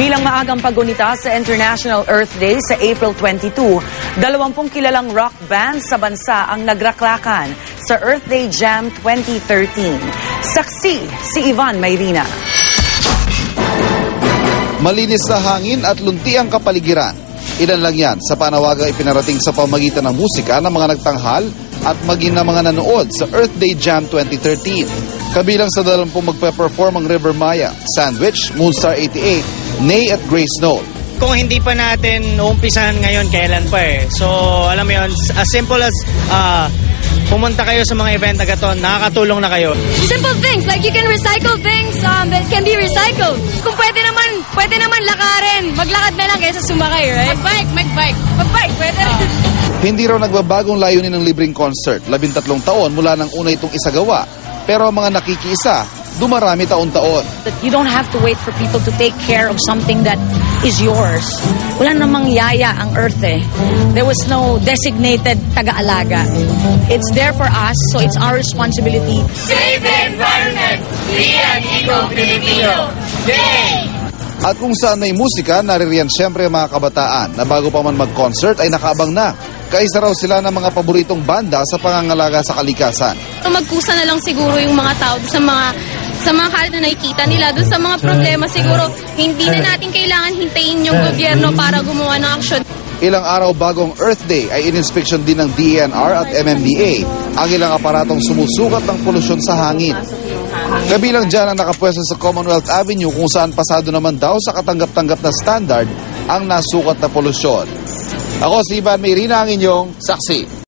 Bilang maagang paggunita sa International Earth Day sa April 22, 20 kilalang rock bands sa bansa ang nagraklakan sa Earth Day Jam 2013. Saksi si Ivan Mayrina. Malinis na hangin at lunti ang kapaligiran. Ilan lang yan sa panawagang ipinarating sa pamagitan ng musika ng mga nagtanghal at maging ng mga nanood sa Earth Day Jam 2013. Kabilang sa 20 magpe-perform ang River Maya, Sandwich, Moonstar 88, Ney at Grace Noel. Kung hindi pa natin uumpisahan ngayon, kailan pa eh. So, alam mo yun, as simple as pumunta kayo sa mga event na gato, nakakatulong na kayo. Simple things, like you can recycle things that can be recycled. Kung pwede naman lakarin. Maglakad na lang kaysa sumakay, right? Mag-bike, pwede rin. Hindi raw nagbabagong layunin ng libreng concert. 13 taon mula nang una itong isagawa. Pero ang mga nakikiisa, dumarami taon-taon. You don't have to wait for people to take care of something that is yours. Wala namang yaya ang Earth eh. There was no designated taga-alaga. It's there for us, so it's our responsibility. Save the environment! Be an eco-Filipino! Yay! At kung saan may musika, naririyan siyempre ang mga kabataan na bago pa man mag-concert ay nakaabang na. Kaisa raw sila ng mga paboritong banda sa pangangalaga sa kalikasan. Magkusa na lang siguro yung mga tao sa mga kalat na nakikita nila. Doon sa mga problema siguro, hindi na natin kailangan hintayin yung gobyerno para gumawa ng aksyon. Ilang araw bagong Earth Day ay in-inspection din ng DENR at MMDA ang ilang aparatong sumusukat ng polusyon sa hangin. Kabilang dyan ang nakapwesto sa Commonwealth Avenue kung saan pasado naman daw sa katanggap-tanggap na standard ang nasukat na polusyon. Ako si Ivan Mayrina, ang inyong saksi.